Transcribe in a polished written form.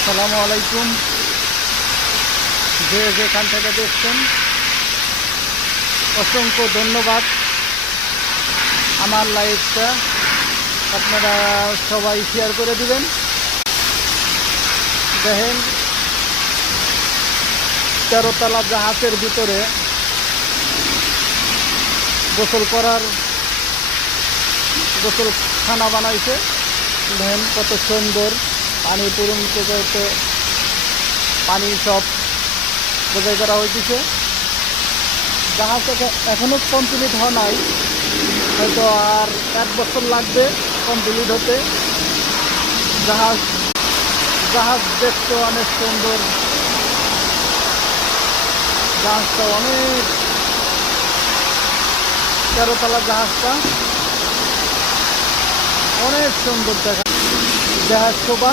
আসসালামু আলাইকুম। যে যেখান থেকে দেখছেন অসংখ্য ধন্যবাদ। আমার লাইভটা আপনারা সবাই শেয়ার করে দিবেন। দেখেন 13তলা জাহাজের ভিতরে গোসলখানা বানাইছে। দেখেন কত সুন্দর, পানি পুরুন থেকে পানি সব বোঝাই করা হয়েছে। জাহাজটা এখনও কমপ্লিট হয় নাই, হয়তো আর 1 বছর লাগবে কমপ্লিট হতে। জাহাজ দেখতে অনেক সুন্দর, জাহাজটা অনেক 13তলা জাহাজটা অনেক সুন্দর দেখা শোভা।